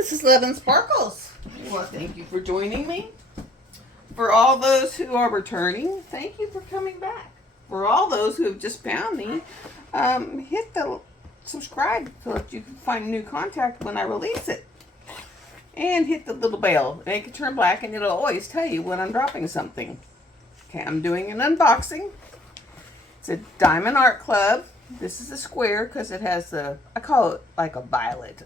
this is Love and Sparkles. Well, thank you for joining me. For all those who are returning, thank you for coming back. For all those who have just found me, hit the subscribe so that you can find new contact when I release it. And hit the little bell. Make it turn black and it'll always tell you when I'm dropping something. Okay, I'm doing an unboxing. It's a Diamond Art Club. This is a square because it has I call it like a violet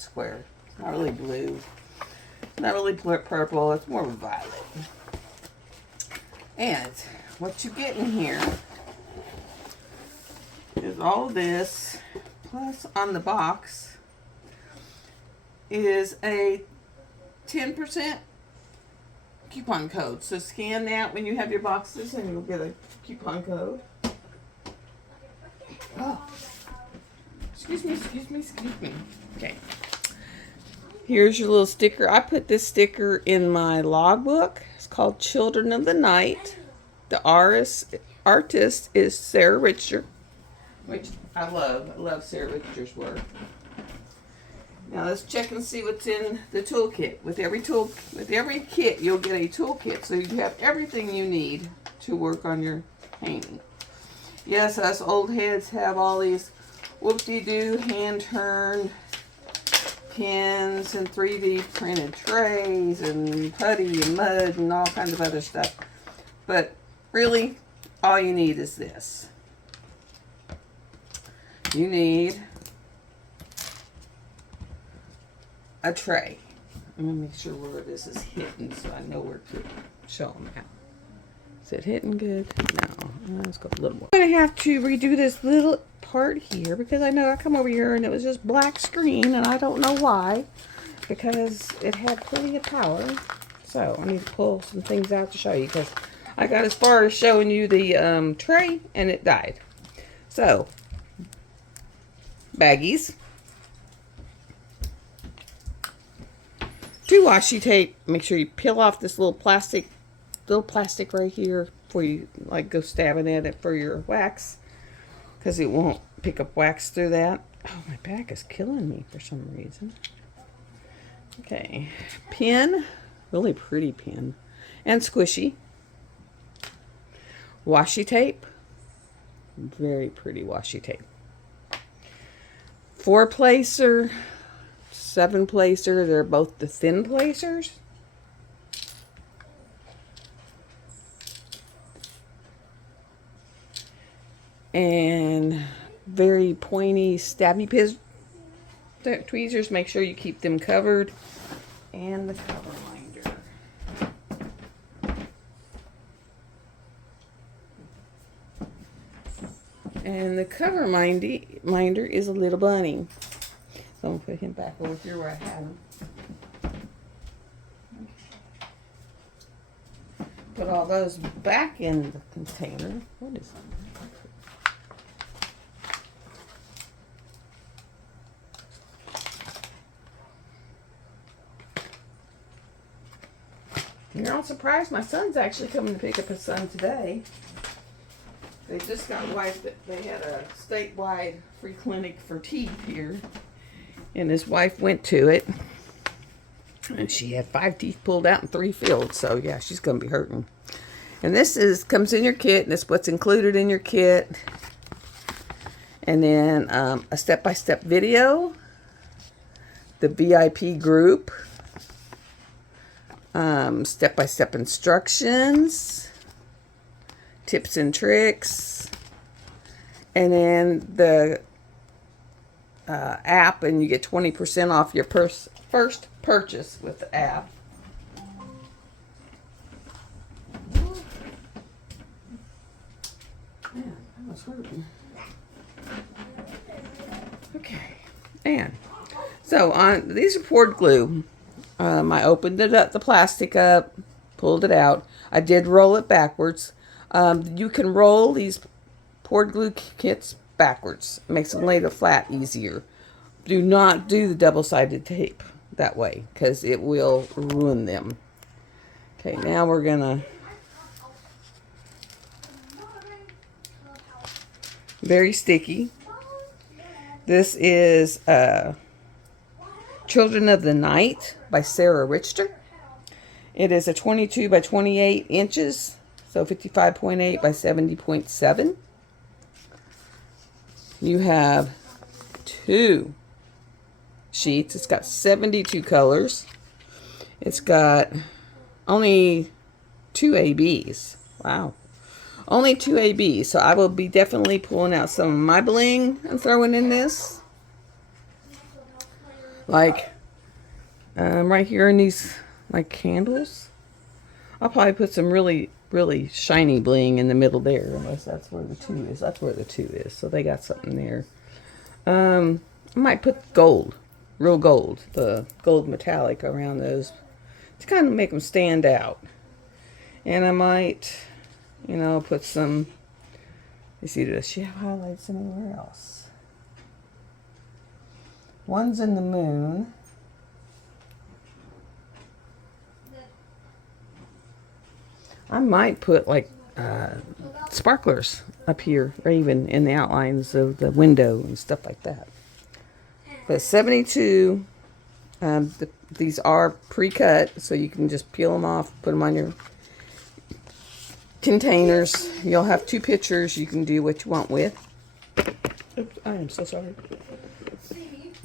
square. It's not really blue. It's not really purple. It's more of a violet. And what you get in here is all this, plus on the box is a 10% coupon code. So scan that when you have your boxes and you'll get a coupon code. Oh, excuse me. Okay. Here's your little sticker. I put this sticker in my logbook. It's called Children of the Night. The artist is Sarah Richter, which I love. I love Sarah Richter's work. Now let's check and see what's in the toolkit. With every kit, you'll get a toolkit, so you have everything you need to work on your painting. Yes, us old heads have all these whoop-de-doo hand-turned pins and 3D printed trays and putty and mud and all kinds of other stuff. But really, all you need is this. You need a tray. I'm going to make sure where this is hidden so I know where to show them at. Is it hitting good? No. Let's go a little more. I'm going to have to redo this little part here because I know I come over here and it was just black screen and I don't know why, because it had plenty of power. So I need to pull some things out to show you because I got as far as showing you the tray and it died. So, baggies. 2 washi tape. Make sure you peel off this little plastic right here before you like go stabbing at it for your wax, because it won't pick up wax through that. Oh, my back is killing me for some reason. Okay, pin, really pretty pin, and squishy. Washi tape, very pretty washi tape. 4-placer, 7-placer, they're both the thin placers. And very pointy stabby tweezers. Make sure you keep them covered. And the cover minder. And the cover minder is a little bunny. So I'm going to put him back over here where I had him. Put all those back in the container. What is that? You're not surprised, my son's actually coming to pick up his son today. They just got wiped. They had a statewide free clinic for teeth here, and his wife went to it, and she had 5 teeth pulled out and 3 filled. So yeah, she's gonna be hurting. And this comes in your kit, and it's what's included in your kit. And then a step-by-step video, the VIP group. Step-by-step instructions, tips and tricks, and then the app, and you get 20% off your first purchase with the app. Man, that was hurting. Okay, and so these are poured glue. I opened it up, the plastic up, pulled it out. I did roll it backwards. You can roll these poured glue kits backwards. It makes them lay it flat easier. Do not do the double-sided tape that way because it will ruin them. Okay, now we're gonna very sticky. This is Children of the Night by Sarah Richter. It is a 22 by 28 inches, so 55.8 by 70.7. You have 2 sheets. It's got 72 colors. It's got only 2 ABs. Wow. Only 2 ABs. So I will be definitely pulling out some of my bling and throwing in this. Like, right here in these, like, candles. I'll probably put some really, really shiny bling in the middle there. Unless that's where the 2 is. That's where the 2 is. So they got something there. I might put gold. Real gold. The gold metallic around those. To kind of make them stand out. And I might, you know, put some, you see, does she have highlights anywhere else? One's in the moon. I might put like sparklers up here, or even in the outlines of the window and stuff like that. But 72, these are pre-cut, so you can just peel them off, put them on your containers. You'll have 2 pictures you can do what you want with. Oops, I am so sorry.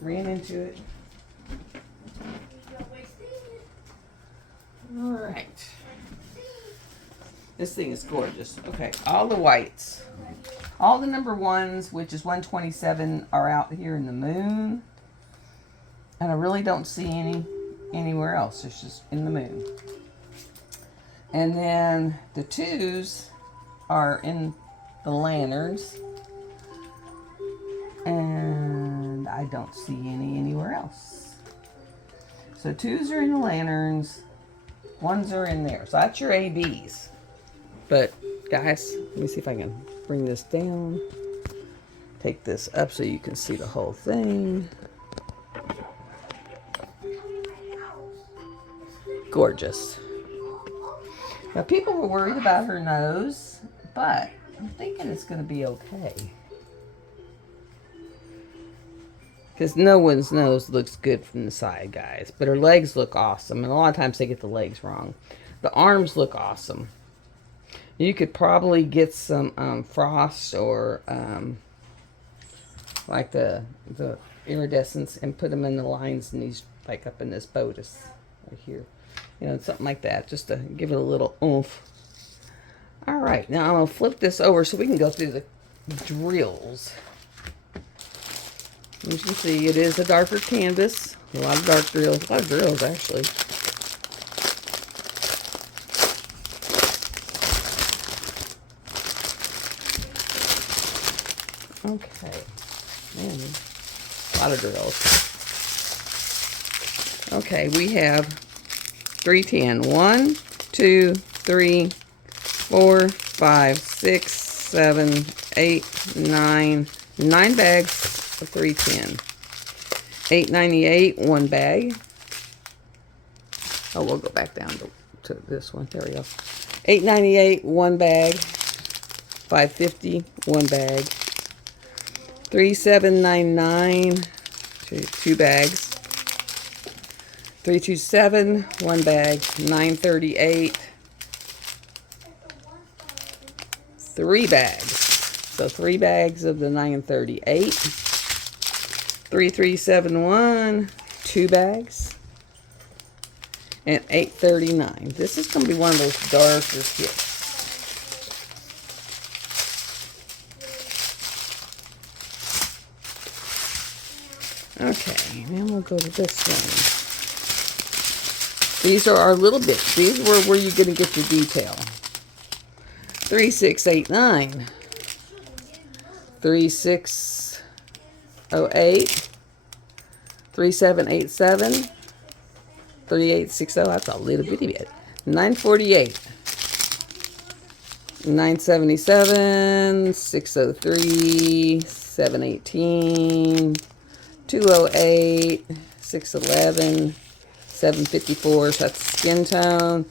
Ran into it. All right. This thing is gorgeous. Okay, all the whites. All the number 1s, which is 127, are out here in the moon. And I really don't see any anywhere else. It's just in the moon. And then the 2s are in the lanterns. And I don't see any anywhere else. So 2s are in the lanterns. 1s are in there. So that's your ABs. But guys, let me see if I can bring this down. Take this up so you can see the whole thing. Gorgeous. Now people were worried about her nose, but I'm thinking it's going to be okay. Because no one's nose looks good from the side, guys. But her legs look awesome. And a lot of times they get the legs wrong. The arms look awesome. You could probably get some frost or like the iridescence and put them in the lines in these, like up in this bodice right here. You know, something like that, just to give it a little oomph. All right, now I'm going to flip this over so we can go through the drills. As you can see, it is a darker canvas. A lot of dark drills. A lot of drills, actually. Okay. Man, a lot of drills. Okay, we have 310. 1, 2, 3, 4, 5, 6, 7, 8, 9. 9 bags of 310. $8.98, 1 bag. Oh, we'll go back down to this one. There we go. $8.98, 1 bag. $5.50, 1 bag. $3.799, 2 bags. $3.27, 1 bag. $9.38, 3 bags. So 3 bags of the $9.38. $3.371, 2 bags. And $8.39. This is going to be one of those darker kits. Okay, then we'll go to this one. These are our little bits. These were where you're going to get your detail. 3689, 3608, 3787, 3860. That's a little bitty bit. 948, 977, 603, 718, 208, 611, 754. So that's skin tone.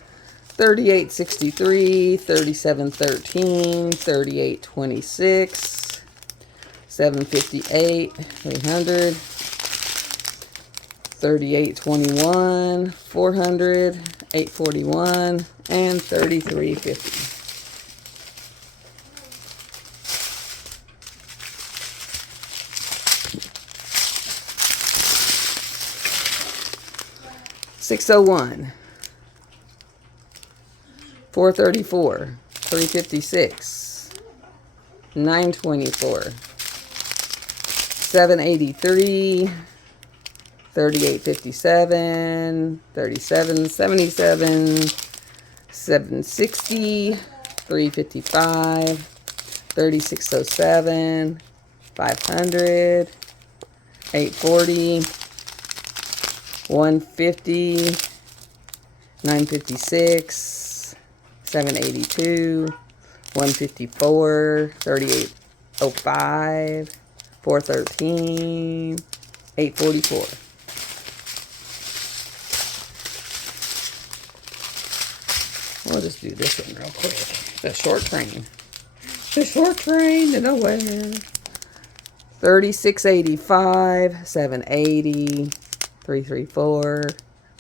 3863, 3713, 3826, 758, 300, 38.21, 400, 8.41, and 33.50. $6.01, 434, 356, 924, 783, 38.57, 37.77, 760, 355, 36.07, 500, 840, 150, 956, 782, 154, 38.05, 413, 844. We'll just do this one real quick. The short train. The short train to nowhere. 36.85, 780, 334,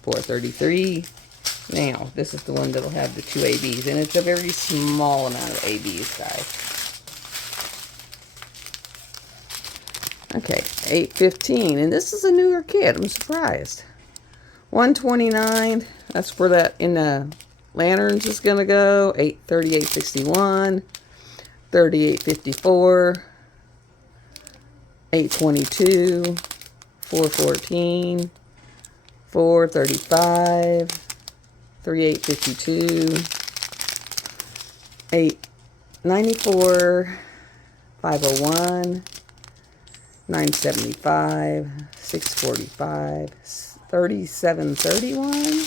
433. Now, this is the one that'll have the two ABs, and it's a very small amount of ABs, guys. Okay, 815, and this is a newer kit. I'm surprised. 129. That's where that in the lanterns is gonna go. 838.61, 38.54, 822, 414, 435, 38.52, 894, 501, 975, 645, 37.31,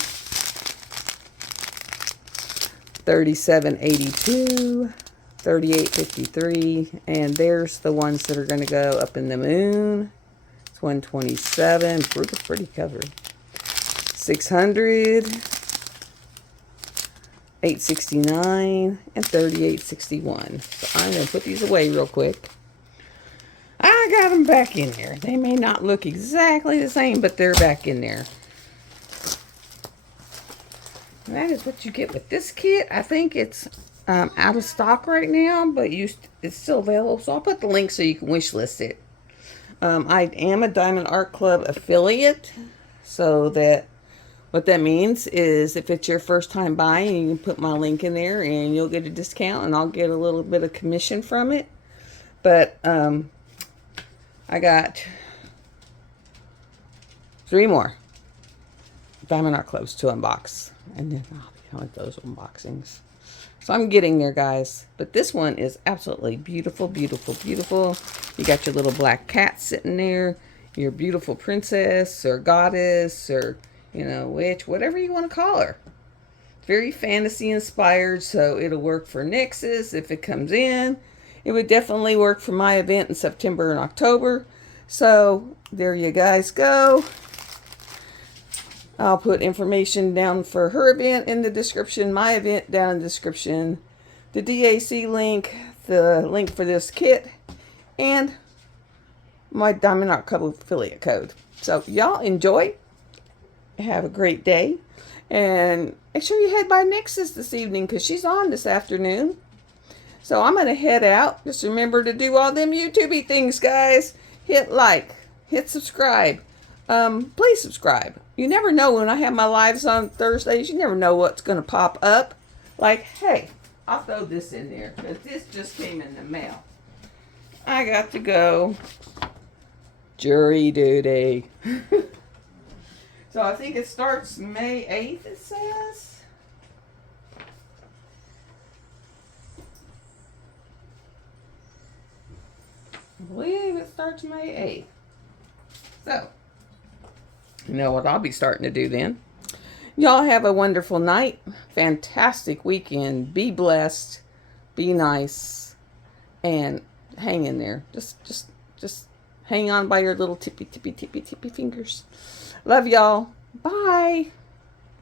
37.82, 38.53, and there's the ones that are going to go up in the moon. It's 127. Pretty covered. 600, 869, and 38.61. So I'm going to put these away real quick. I got them back in there. They may not look exactly the same, but they're back in there. And that is what you get with this kit. I think it's out of stock right now, but it's still available. So I'll put the link so you can wish list it. I am a Diamond Art Club affiliate, so that what that means is if it's your first time buying, you can put my link in there and you'll get a discount, and I'll get a little bit of commission from it. But I got 3 more Diamond Art Clubs to unbox, and then I'll be done with those unboxings. So I'm getting there, guys. But this one is absolutely beautiful, beautiful, beautiful. You got your little black cat sitting there, your beautiful princess or goddess or, you know, witch, whatever you want to call her. Very fantasy inspired, so it'll work for Nix's if it comes in. It would definitely work for my event in September and October. So there you guys go. I'll put information down for her event in the description, my event down in the description, the DAC link, the link for this kit, and my Diamond Art Club affiliate code. So y'all enjoy. Have a great day. And make sure you head by Nix's this evening because she's on this afternoon. So I'm going to head out. Just remember to do all them YouTube-y things, guys. Hit like. Hit subscribe. Please subscribe. You never know when I have my lives on Thursdays. You never know what's going to pop up. Like, hey, I'll throw this in there because this just came in the mail. I got to go. Jury duty. So I think it starts May 8th, it says. I believe it starts May 8th. So, you know what I'll be starting to do then. Y'all have a wonderful night. Fantastic weekend. Be blessed. Be nice. And hang in there. Just hang on by your little tippy fingers. Love y'all. Bye.